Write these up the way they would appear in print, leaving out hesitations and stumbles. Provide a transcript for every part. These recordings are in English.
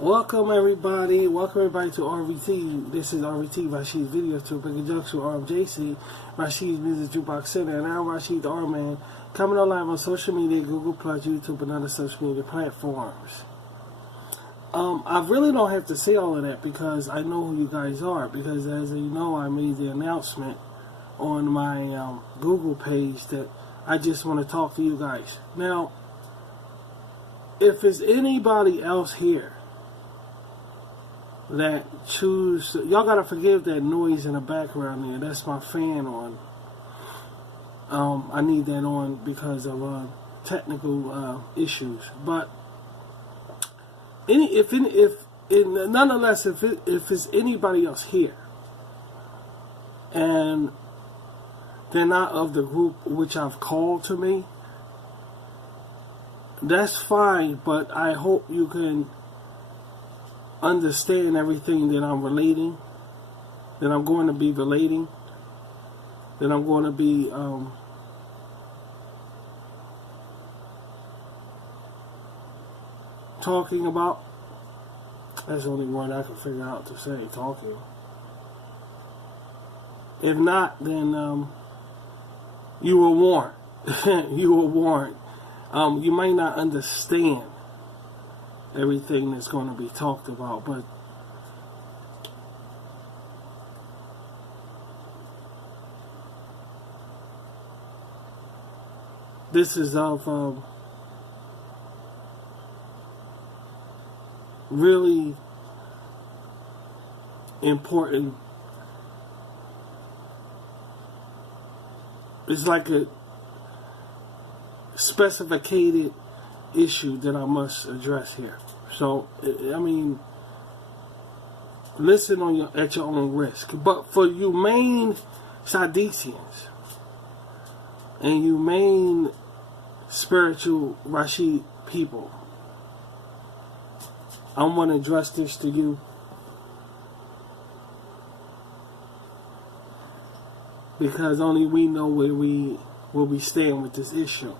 Welcome everybody to RVT. This is RVT, Rashid's Video Tube in conjunction with RMJC, Rashid's Music Jukebox Center, and I'm Rashid the R-Man, coming on live on social media, Google+, YouTube, and other social media platforms. I really don't have to say all of that because I know who you guys are, because as you know, I made the announcement on my Google page that I just want to talk to you guys. Now, if it's anybody else here that choose, y'all gotta forgive that noise in the background there. That's my fan on. I need that on because of technical issues. But nonetheless, if it's anybody else here and they're not of the group which I've called to me, that's fine. But I hope you can understand everything that I'm relating, that I'm going to be relating, that I'm going to be talking about. That's the only word I can figure out to say, talking. If not, then you were warned. You were warned. You might not understand everything that's going to be talked about, but this is of really important. It's like a specificated issue that I must address here. So, I mean, listen at your own risk. But for you main Sadicians and you main spiritual Rashid people, I want to address this to you. Because only we know where we stand with this issue.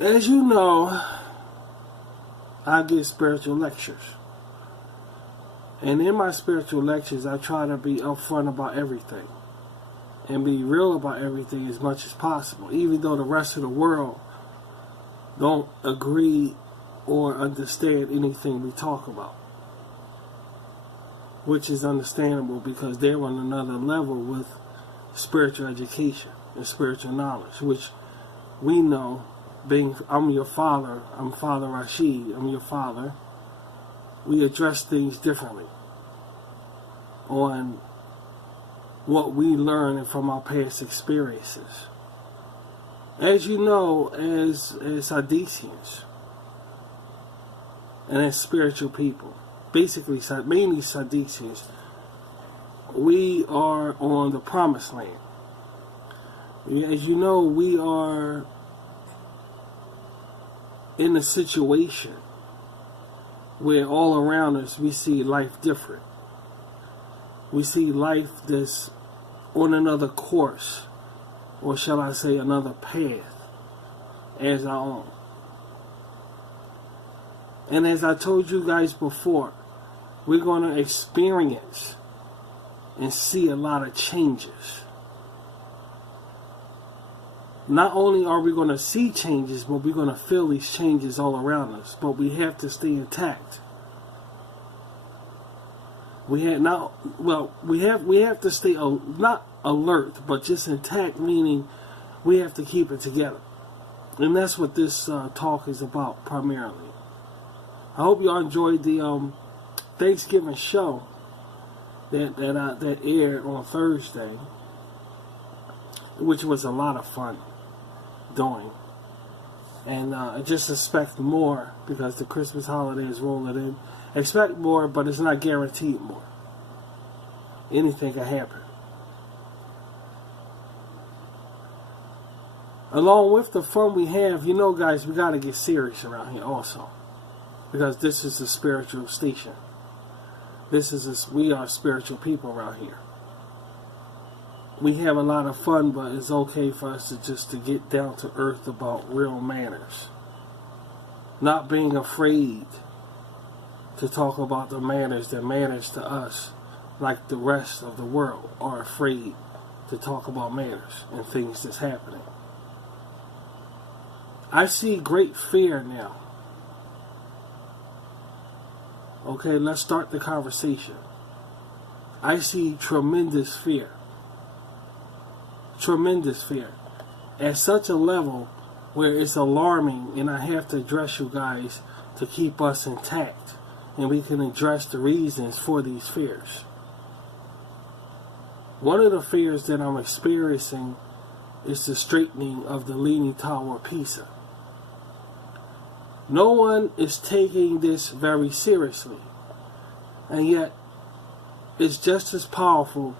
As you know, I give spiritual lectures. And in my spiritual lectures, I try to be upfront about everything. And be real about everything as much as possible. Even though the rest of the world don't agree or understand anything we talk about. Which is understandable because they're on another level with spiritual education and spiritual knowledge. Which we know. I'm your father, I'm Father Rashid, I'm your father. We address things differently on what we learn from our past experiences. As you know, as Sadicians and as spiritual people, basically mainly Sadicians, we are on the promised land. As you know, we are in a situation where all around us we see life different. We see life that's on another course, or shall I say another path, as our own. And as I told you guys before, we're going to experience and see a lot of changes. Not only are we going to see changes, but we're going to feel these changes all around us. But we have to stay intact. We have to stay not alert, but just intact, meaning we have to keep it together. And that's what this talk is about primarily. I hope y'all enjoyed the Thanksgiving show that aired on Thursday, which was a lot of fun doing. And I just expect more because the Christmas holiday is rolling in. Expect more, but it's not guaranteed more. Anything can happen. Along with the fun we have, you know, guys, we got to get serious around here also. Because this is a spiritual station. We are spiritual people around here. We have a lot of fun, but it's okay for us to get down to earth about real manners. not being afraid to talk about the matters that matters to us, like the rest of the world are afraid to talk about matters and things that's happening. I see great fear now. Okay, let's start the conversation. I see tremendous fear. Tremendous fear. At such a level where it's alarming, and I have to address you guys to keep us intact, and we can address the reasons for these fears. One of the fears that I'm experiencing is the straightening of the Leaning Tower of Pisa. No one is taking this very seriously, and yet it's just as powerful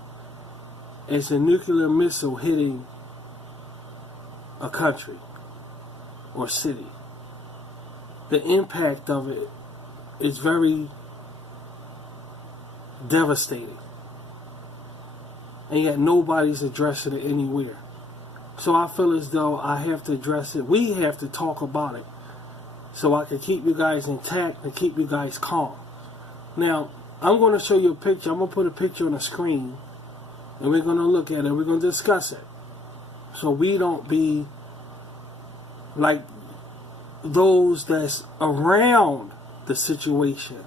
as a nuclear missile hitting a country or city. The impact of it is very devastating, and yet nobody's addressing it anywhere. So I feel as though I have to address it. We have to talk about it so I can keep you guys intact and keep you guys calm. Now, I'm going to show you a picture. I'm going to put a picture on the screen, and we're going to look at it. We're going to discuss it, so we don't be like those that's around the situation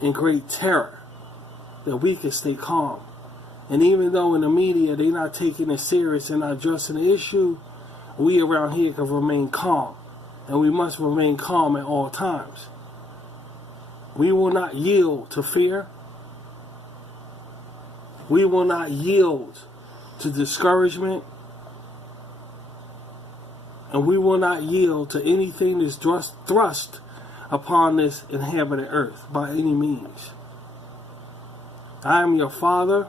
in great terror, that we can stay calm. And even though in the media they're not taking it serious and not addressing the issue, we around here can remain calm. And we must remain calm at all times. We will not yield to fear. We will not yield to discouragement. And we will not yield to anything that's thrust upon this inhabited earth by any means. I am your father,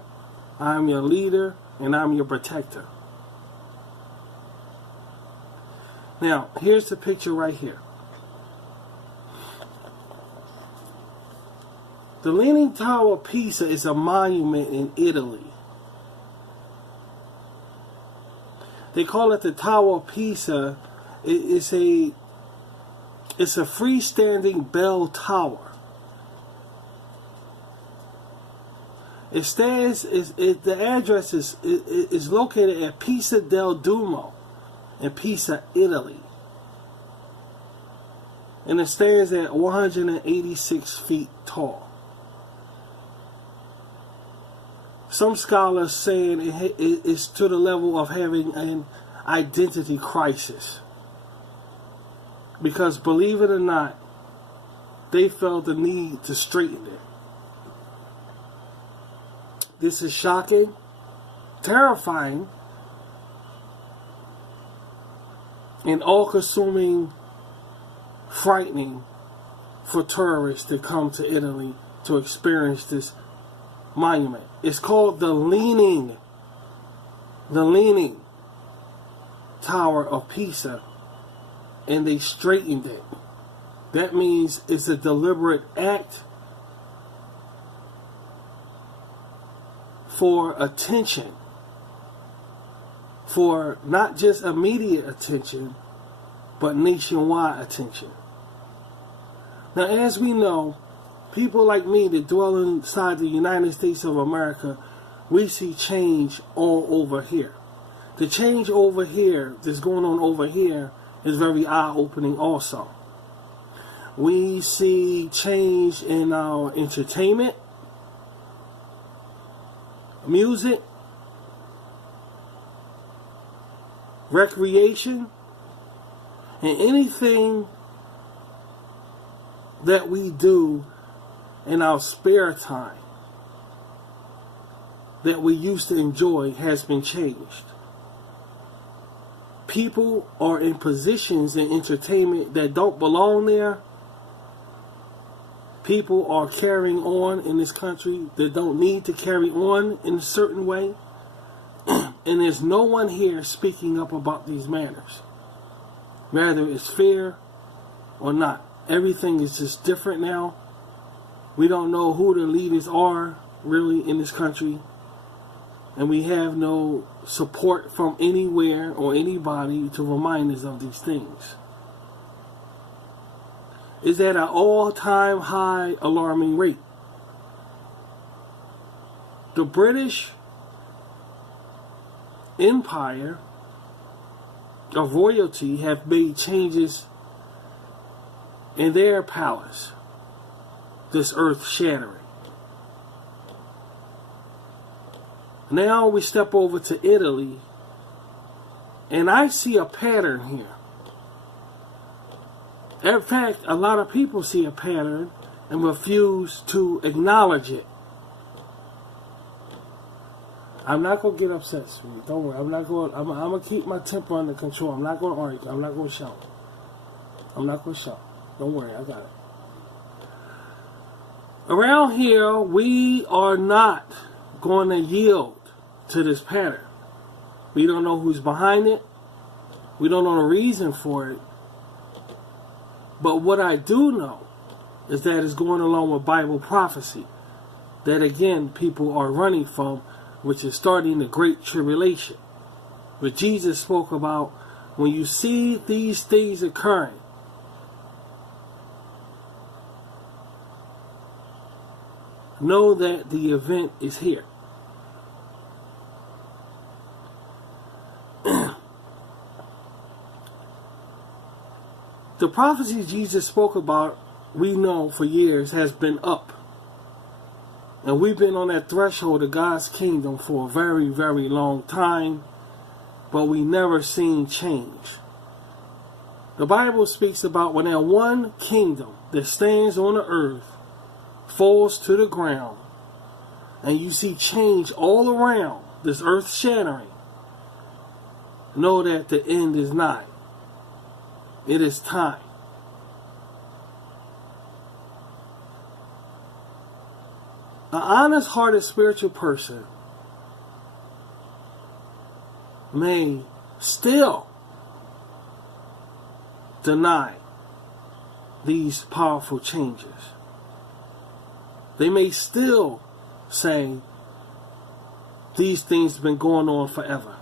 I am your leader, and I'm your protector. Now, here's the picture right here. The Leaning Tower of Pisa is a monument in Italy. They call it the Tower of Pisa. It's a freestanding bell tower. It stands. The address is located at Pisa del Duomo in Pisa, Italy, and it stands at 186 feet tall. Some scholars saying it's to the level of having an identity crisis, because believe it or not, they felt the need to straighten it. This is shocking, terrifying, and all-consuming, frightening for tourists that come to Italy to experience this monument. It's called the Leaning Tower of Pisa, and they straightened it. That means it's a deliberate act for attention, for not just immediate attention, but nationwide attention. Now, as we know, people like me that dwell inside the United States of America, we see change all over here. The change over here, that's going on over here, is very eye-opening also. We see change in our entertainment, music, recreation, and anything that we do in our spare time that we used to enjoy has been changed. People are in positions in entertainment that don't belong there. People are carrying on in this country that don't need to carry on in a certain way. And there's no one here speaking up about these matters, whether it's fear or not. Everything is just different now. We don't know who the leaders are really in this country, and we have no support from anywhere or anybody to remind us of these things. is at an all-time high alarming rate. The British Empire of royalty have made changes in their palace, this earth-shattering. Now we step over to Italy, and I see a pattern here. In fact, a lot of people see a pattern and refuse to acknowledge it. I'm not going to get upset, sweetie. Don't worry. I'm going to keep my temper under control. I'm not going to argue. I'm not going to shout. I'm not going to shout. Don't worry. I got it. Around here, we are not going to yield to this pattern. We don't know who's behind it. We don't know the reason for it. But what I do know is that it's going along with Bible prophecy that, again, people are running from, which is starting the Great Tribulation. But Jesus spoke about, when you see these things occurring, know that the event is here. The prophecy Jesus spoke about, we know for years, has been up. And we've been on that threshold of God's kingdom for a very, very long time, but we never seen change. The Bible speaks about when that one kingdom that stands on the earth falls to the ground, and you see change all around, this earth shattering, know that the end is nigh. It is time. An honest-hearted spiritual person may still deny these powerful changes. They may still say these things have been going on forever.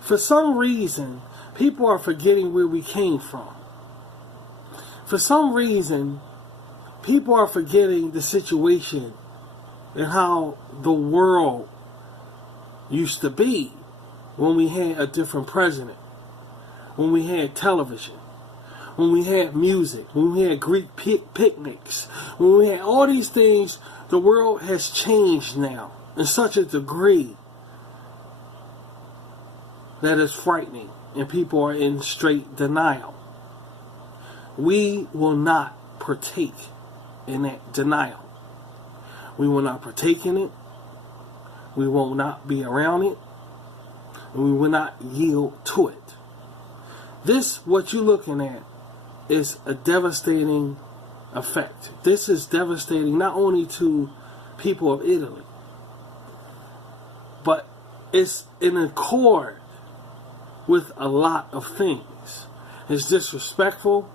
For some reason, people are forgetting where we came from. For some reason, people are forgetting the situation and how the world used to be when we had a different president, when we had television, when we had music, when we had Greek picnics, when we had all these things. The world has changed now in such a degree that is frightening, and people are in straight denial. We will not partake in that denial. We will not partake in it. We will not be around it. And we will not yield to it. This, what you're looking at, is a devastating effect. This is devastating not only to people of Italy, but it's in accord with a lot of things. It's disrespectful.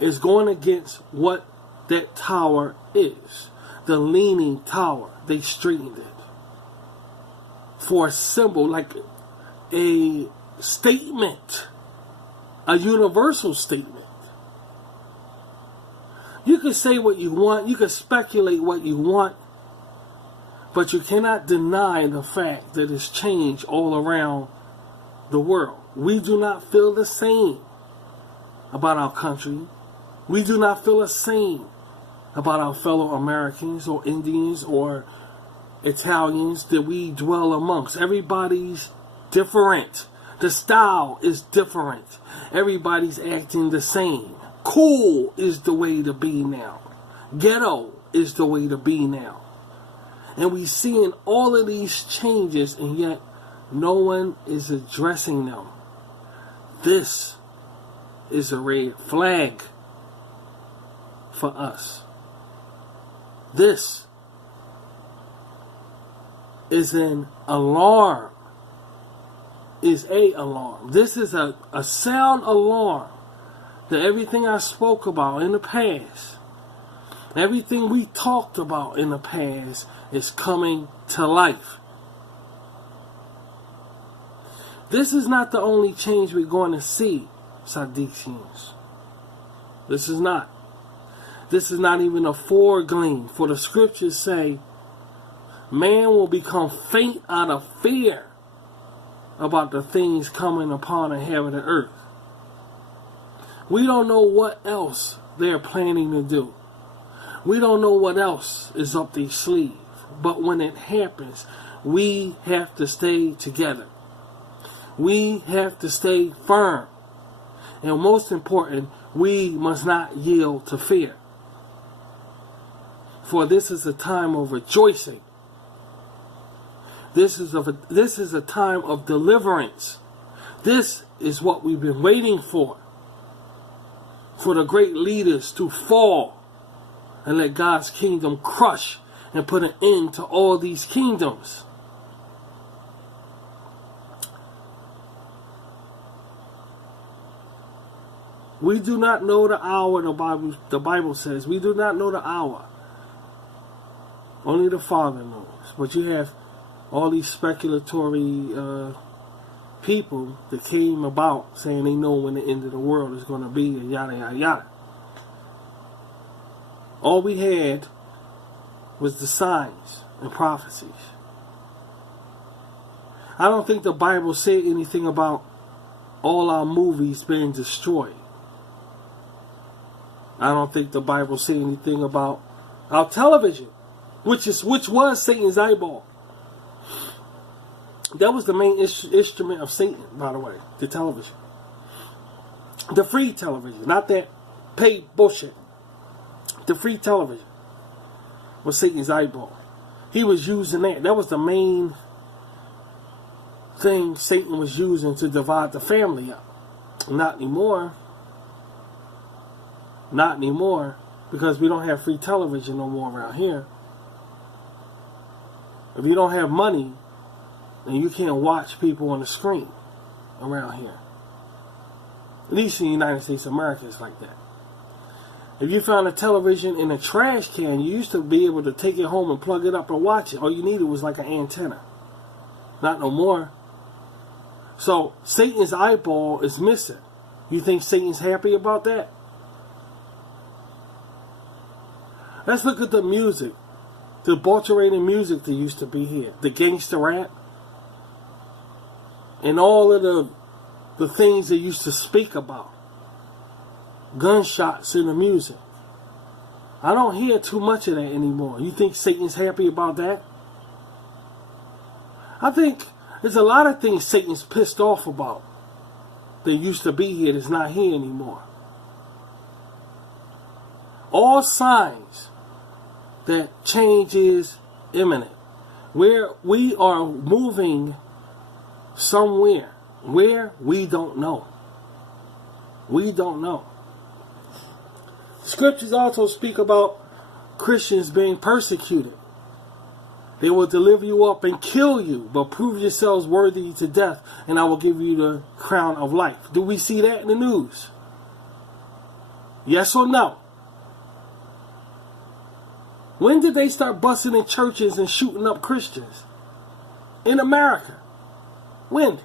It's going against what that tower is. The Leaning Tower. They straightened it for a symbol, like a statement, a universal statement. You can say what you want, you can speculate what you want, but you cannot deny the fact that it's changed all around the world. We do not feel the same about our country. We do not feel the same about our fellow Americans or Indians or Italians that we dwell amongst. Everybody's different. The style is different. Everybody's acting the same. Cool is the way to be now. Ghetto is the way to be now. And we seeing all of these changes, and yet no one is addressing them. This is a red flag for us. This is an alarm. Is a alarm. This is a sound alarm that everything I spoke about in the past, everything we talked about in the past, is coming to life. This is not the only change we're going to see, Sadduceans. This is not. This is not even a foregleam. For the scriptures say, man will become faint out of fear about the things coming upon the heaven and earth. We don't know what else they're planning to do. We don't know what else is up their sleeve. But when it happens, we have to stay together. We have to stay firm. And most important, we must not yield to fear. For this is a time of rejoicing. This is a time of deliverance. This is what we've been waiting for. For the great leaders to fall and let God's kingdom crush and put an end to all these kingdoms. We do not know the hour, the Bible says. We do not know the hour. Only the Father knows. But you have all these speculatory people that came about saying they know when the end of the world is going to be, and yada, yada, yada. All we had was the signs and prophecies. I don't think the Bible said anything about all our movies being destroyed. I don't think the Bible said anything about our television, which was Satan's eyeball. That was the main instrument of Satan, by the way, the television. The free television, not that paid bullshit. The free television was Satan's eyeball. He was using that. That was the main thing Satan was using to divide the family up. Not anymore. Not anymore, because we don't have free television no more around here. If you don't have money, then you can't watch people on the screen around here. At least in the United States of America, it's like that. If you found a television in a trash can, you used to be able to take it home and plug it up and watch it. All you needed was like an antenna. Not no more. So Satan's eyeball is missing. You think Satan's happy about that? Let's look at the music. The adulterated music that used to be here. The gangster rap. And all of the things they used to speak about. Gunshots in the music. I don't hear too much of that anymore. You think Satan's happy about that? I think there's a lot of things Satan's pissed off about that used to be here that's not here anymore. All signs that change is imminent. Where we are moving somewhere where we don't know. We don't know. Scriptures also speak about Christians being persecuted. They will deliver you up and kill you, but prove yourselves worthy to death, and I will give you the crown of life. Do we see that in the news? Yes or no? When did they start busting in churches and shooting up Christians? In America. When?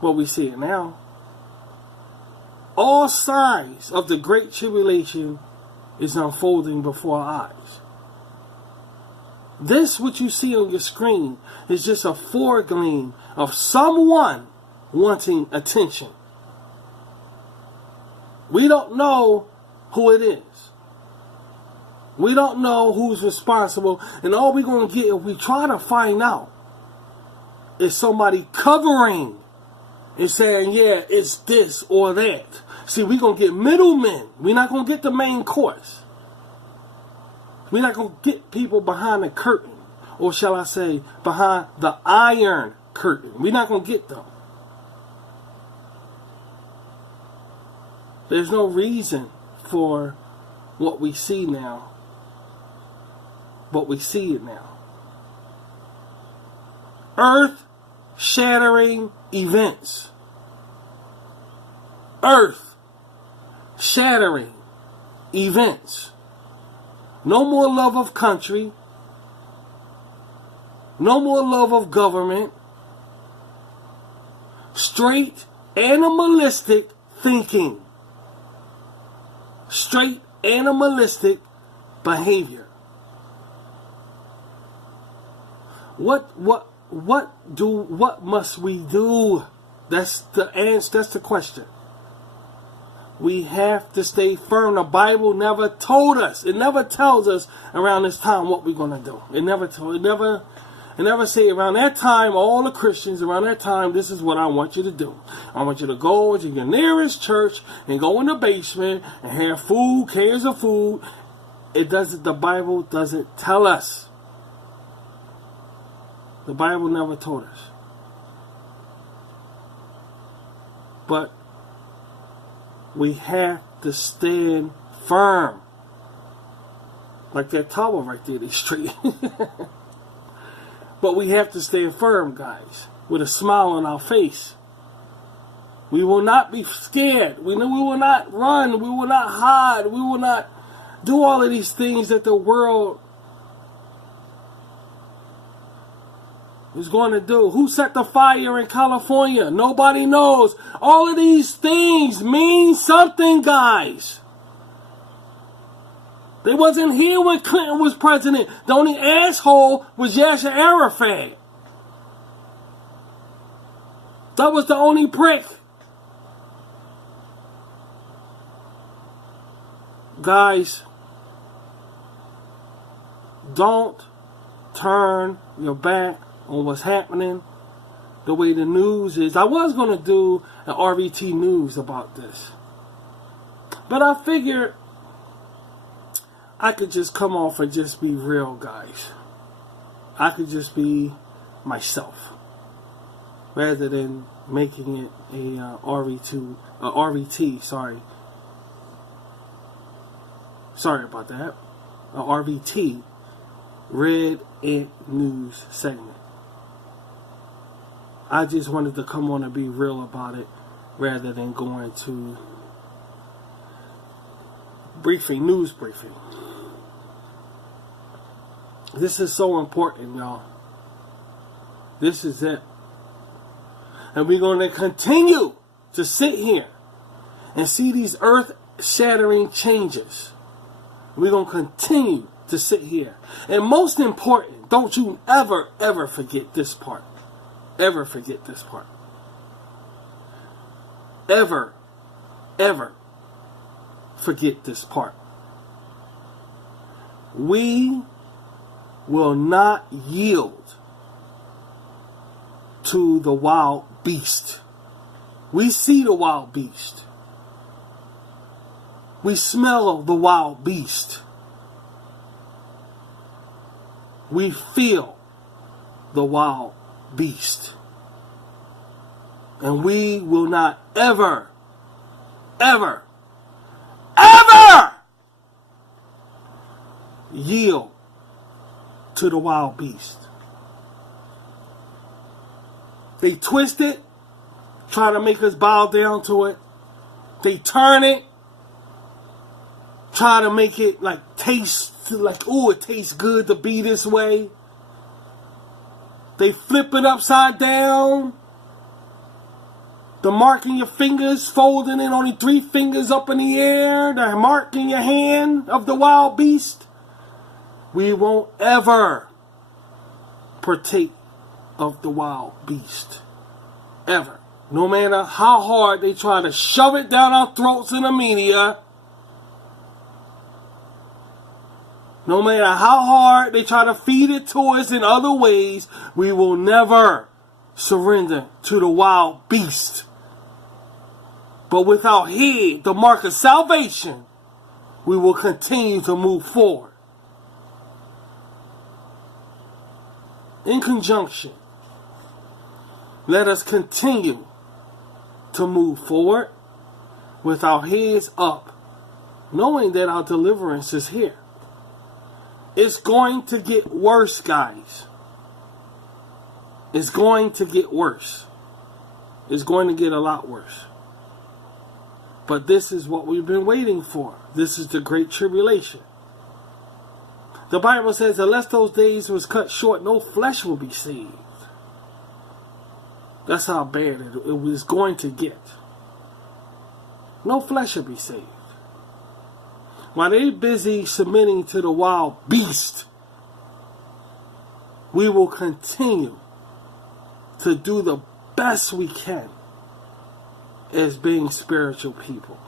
Well, we see it now. All signs of the Great Tribulation is unfolding before our eyes. This, what you see on your screen, is just a foregleam of someone wanting attention. We don't know who it is. We don't know who's responsible. And all we're going to get, if we try to find out, is somebody covering and saying, yeah, it's this or that. See, we're going to get middlemen. We're not going to get the main course. We're not going to get people behind the curtain. Or shall I say, behind the iron curtain. We're not going to get them. There's no reason for what we see now. But we see it now. Earth-shattering events. Earth-shattering events. No more love of country. No more love of government. Straight animalistic thinking. Straight animalistic behavior. What must we do? That's the answer. That's the question. We have to stay firm. The Bible never told us. It never tells us around this time what we're gonna do. It never say around that time, all the Christians around that time, this is what I want you to do. I want you to go to your nearest church and go in the basement and have food, cans of food. The Bible doesn't tell us. The Bible never told us. But we have to stand firm. Like that tower right there, they straight. But we have to stand firm, guys, with a smile on our face. We will not be scared. We will not run. We will not hide. We will not do all of these things that the world is going to do. Who set the fire in California? Nobody knows. All of these things mean something, guys. They wasn't here when Clinton was president. The only asshole was Yasser Arafat. That was the only prick. Guys, don't turn your back on what's happening the way the news is. I was going to do an RVT news about this, but I figured I could just come off and just be real, guys. I could just be myself rather than making it a RVT. Sorry about that. A RVT, Red Ant News segment. I just wanted to come on and be real about it rather than going to news briefing. This is so important, y'all. This is it. And we're going to continue to sit here and see these earth-shattering changes. We're going to continue to sit here. And most important, don't you ever forget this part. Ever forget this part. Ever forget this part. We will not yield to the wild beast. We see the wild beast. We smell the wild beast. We feel the wild beast. And we will not ever yield to the wild beast. They twist it, try to make us bow down to it. They turn it, try to make it taste like, ooh, it tastes good to be this way. They flip it upside down. The mark in your fingers, folding it, only 3 fingers up in the air. The mark in your hand of the wild beast. We won't ever partake of the wild beast. Ever. No matter how hard they try to shove it down our throats in the media. No matter how hard they try to feed it to us in other ways, we will never surrender to the wild beast. But with our head, the mark of salvation, we will continue to move forward. In conjunction, let us continue to move forward with our heads up, knowing that our deliverance is here. It's going to get worse, guys. It's going to get worse. It's going to get a lot worse. But this is what we've been waiting for. This is the Great Tribulation. The Bible says, unless those days was cut short, no flesh will be saved. That's how bad it was going to get. No flesh will be saved. While they busy submitting to the wild beast, we will continue to do the best we can as being spiritual people.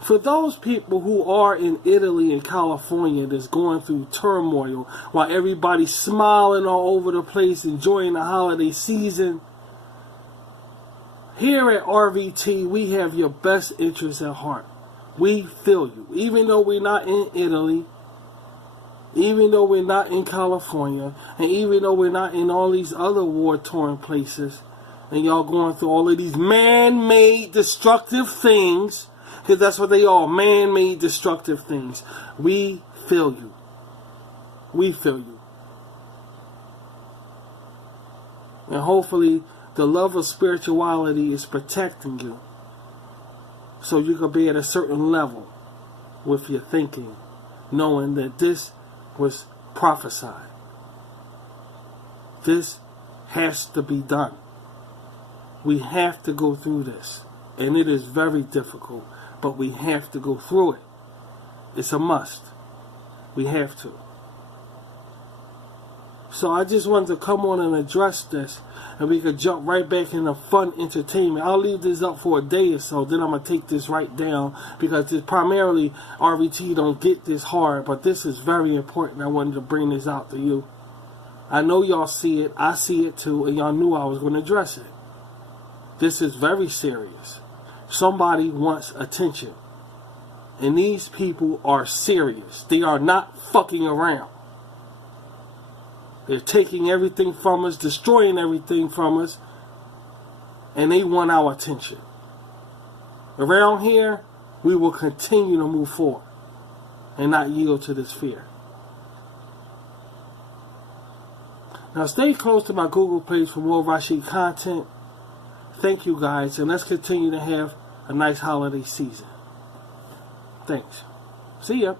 For those people who are in Italy and California that's going through turmoil while everybody's smiling all over the place, enjoying the holiday season, here at RVT, we have your best interests at heart. We feel you. Even though we're not in Italy, even though we're not in California, and even though we're not in all these other war-torn places, and y'all going through all of these man-made destructive things, because that's what they are, man-made destructive things. We feel you. We feel you. And hopefully, the love of spirituality is protecting you, so you can be at a certain level with your thinking, knowing that this was prophesied. This has to be done. We have to go through this. And it is very difficult, but we have to go through it. It's a must. We have to. So I just wanted to come on and address this, and we could jump right back into fun entertainment. I'll leave this up for a day or so, then I'm going to take this right down, because it's primarily RVT don't get this hard, but this is very important. I wanted to bring this out to you. I know y'all see it, I see it too, and y'all knew I was going to address it. This is very serious. Somebody wants attention, and these people are serious. They are not fucking around. They're taking everything from us, destroying everything from us, and they want our attention. Around here, we will continue to move forward and not yield to this fear. Now stay close to my Google page for more Rashid content. Thank you guys, and let's continue to have a nice holiday season. Thanks. See ya.